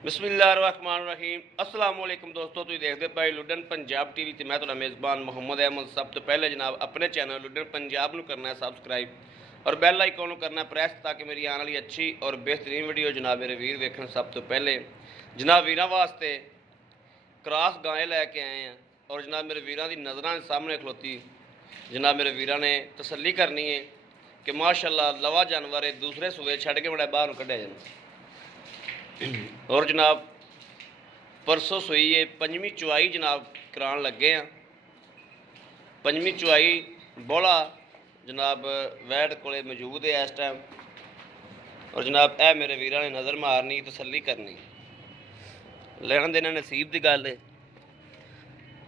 बिस्मिल्लाहिर्रहमानिर्रहीम अस्सलाम वालेकुम दोस्तों, तुम देखते पाए लुडन पंजाब टीवी ते मैं तुहाडा मेज़बान मोहम्मद अहमद। सब तो पहले जनाब अपने चैनल लुडन पंजाब नूं करना है सबसक्राइब और बैल आइकन नूं करना प्रेस ताकि मेरी आने वाली अच्छी और बेहतरीन वीडियो जनाब मेरे वीर वेखण। सब तो पहले जनाब वीरां वास्ते क्रॉस गाय लैके आए हैं और जनाब मेरे वीरां दी नज़रां दे सामने खलोती जनाब मेरे वीरां ने तसल्ली करनी है कि माशाअल्लाह लवा जानवर है दूसरे सूबे छड़ के बड़ा बाहर कढ़िया जाए। और जनाब परसों सुई है पंजवीं चुआई जनाब करान लगे हैं। पंजवीं चुआई बोला जनाब वैट को मौजूद है इस टाइम और जनाब ए मेरे वीरां ने नज़र मारनी तसल्ली करनी लेन देना नसीब की गल है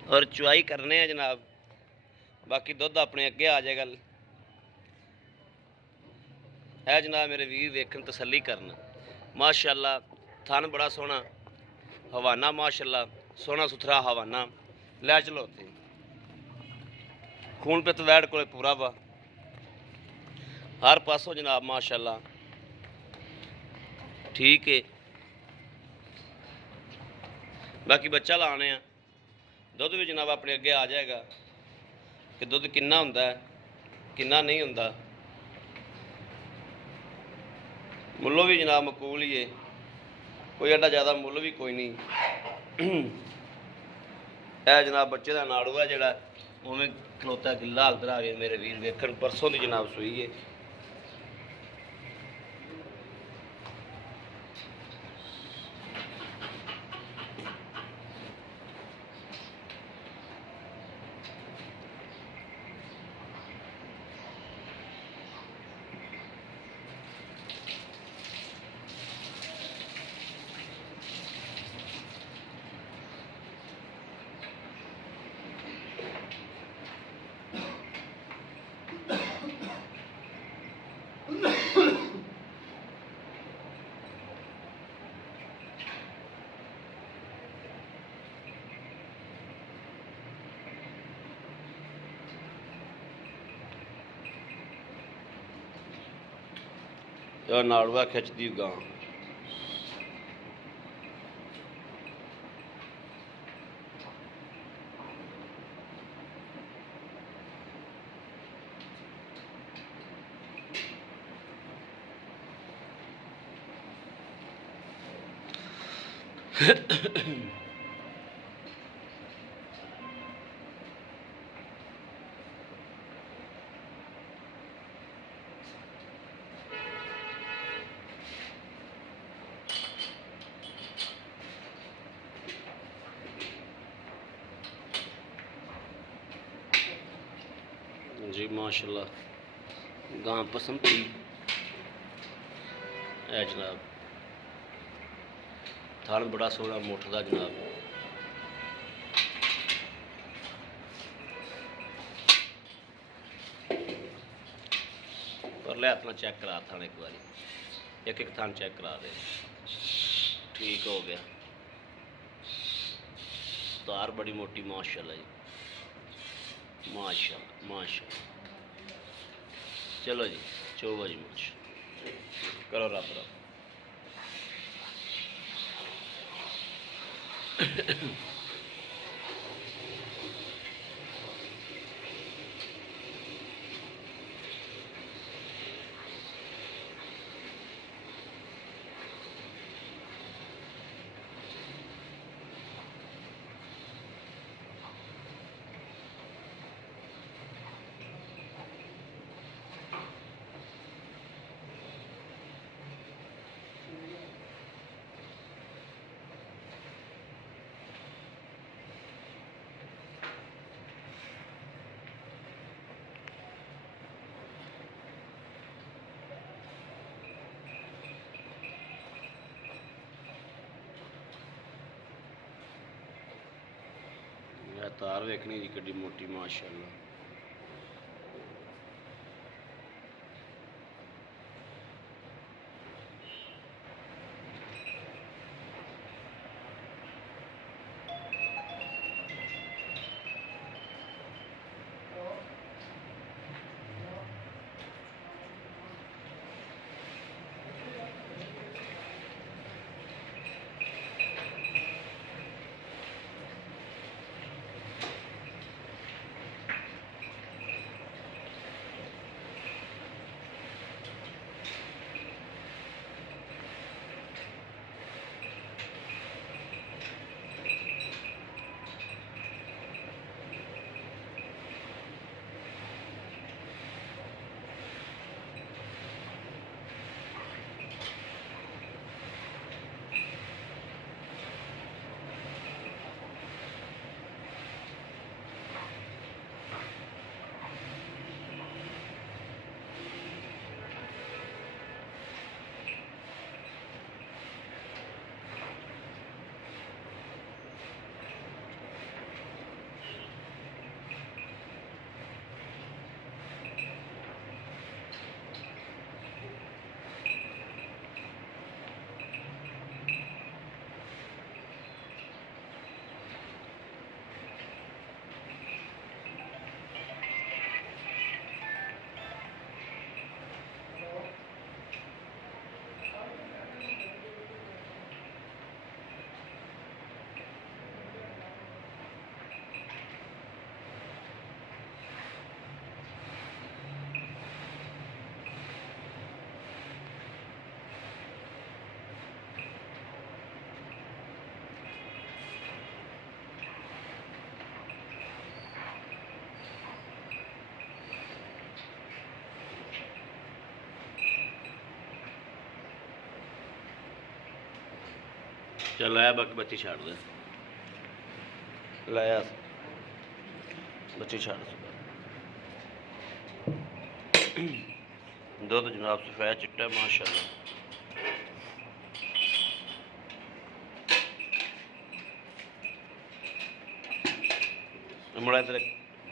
और चुआई करने हैं जनाब। बाकी दुध अपने अगे आ जाएगा है जनाब मेरे वीर वेखन तसल्ली करना। माशाअल्लाह थन बड़ा सोहना हवाना माशाअल्लाह सोहना सुथरा हवाना लै चलो थे खून पित वैड़ को पूरा वा हर पासों जनाब माशाअल्लाह ठीक है। बाकी बच्चा लाने हैं दुध भी जनाब अपने अगे आ जाएगा कि दुध किन्ना हुंदा है किन्ना नहीं हुंदा। मुल्लो भी जनाब मकूल ही है, कोई एडा ज़्यादा मुल भी कोई नहीं। है जनाब बच्चे का नाड़ू है जोड़ा उमें खलोता गिला हालत आ गए मेरे वीर वेखन। परसों की जनाब सुई है। नाड़ुआ खिंचती गां जी माशाल्लाह गां पसंद थी है जनाब। थान बड़ा सोहना मुठ का जनाब। पर ले अपना चेक करा थान एक बारी एक थान चेक करा दे ठीक हो गया। तार बड़ी मोटी माशाल्लाह जी माशाल्लाह माशाल्लाह। चलो जी चोबा जी माशा करो रब रब। तार वेखनी जी कड़ी मोटी माशाल्लाह। चल आया बाकी बच्ची छाड़ दे लाया बच्ची छाड़ दुध जनाब सफेद चिट्टा माशाल्लाह। मुड़ा तेरे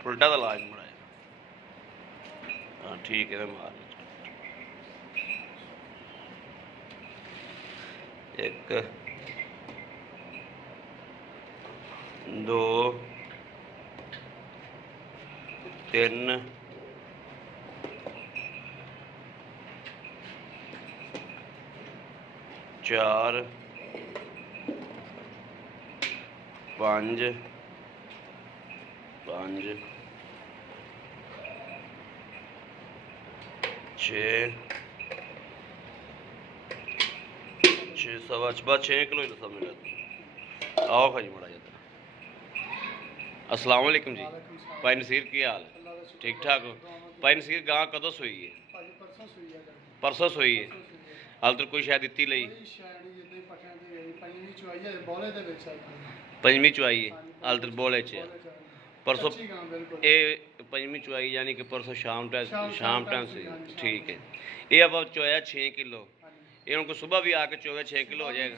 उल्टा का इलाज मुड़ा हाँ ठीक है मार एक 2 3 4 5 6 सवा 6 किलो ही सब मिला। आओ खाजी मड़ा जाता। अस्सलाम वालेकुम जी भाई नसीर की हाल ठीक ठाक हो भाई नसीर गां कदों सूई है? परसों सूई है। हाल तक कोई शायद इतनी लई पंजवीं चुआई है हाल तक बोले च परसों ये पंजवीं चुआई यानी कि परसों शाम टाइम से ठीक है। ये अब चुआया 6 किलो ये उनको सुबह भी आके चोवे 6 किलो हो जाएगा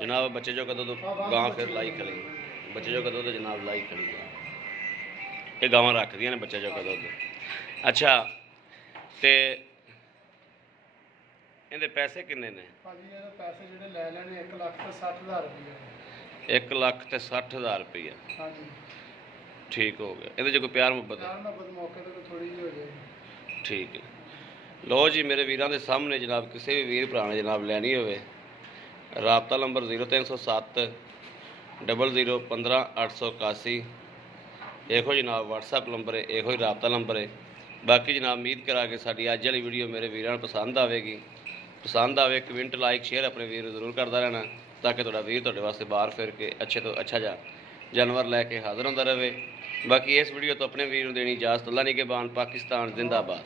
जनाब। बच्चे जो कदों तो गांव फिर लाई खड़ी बच्चे जो कदों तो जनाब लाई खड़ी ये गाँव रख दिया ने बच्चे जो कदों तो। अच्छा तो ਇਹਦੇ ਪੈਸੇ ਕਿੰਨੇ ਨੇ? ਭਾਜੀ ਇਹਦੇ ਪੈਸੇ ਜਿਹੜੇ ਲੈ ਲੈਣੇ 1,60,000 ਰੁਪਏ। 1,60,000 ਰੁਪਏ ਹਾਂਜੀ ਠੀਕ ਹੋ ਗਿਆ। ਇਹਦੇ 'ਚ ਕੋਈ ਪਿਆਰ ਮੁਹੱਬਤ ਮੌਕੇ ਤੇ ਥੋੜੀ ਜਿਹੀ ਹੋ ਜਾਏਗੀ ਠੀਕ ਹੈ। ਲਓ ਜੀ ਮੇਰੇ ਵੀਰਾਂ ਦੇ ਸਾਹਮਣੇ ਜਨਾਬ ਕਿਸੇ ਵੀ ਵੀਰ ਭਰਾ ਨੇ ਜਨਾਬ ਲੈਣੀ ਹੋਵੇ ਰਾਬਤਾ ਨੰਬਰ 0307 00 15 881 ਇਹੋ ਜਨਾਬ WhatsApp ਨੰਬਰ ਹੈ ਇਹੋ ਹੀ ਰਾਬਤਾ ਨੰਬਰ ਹੈ। ਬਾਕੀ ਜਨਾਬ ਉਮੀਦ ਕਰਾ ਕੇ ਸਾਡੀ ਅੱਜ ਵਾਲੀ ਵੀਡੀਓ ਮੇਰੇ ਵੀਰਾਂ ਨੂੰ ਪਸੰਦ ਆਵੇਗੀ। पसंद आवे कमेंट लाइक शेयर अपने वीर जरूर करता रहना ताकि थोड़ा वीर तुहाडे वास्ते बाहर फिर के अच्छे तो अच्छा जा जानवर लैके हाज़र होंदा रहे। बाकी इस वीडियो तो अपने वीर नूं देनी इजाज़त। अल्लाह निगहबान पाकिस्तान जिंदाबाद।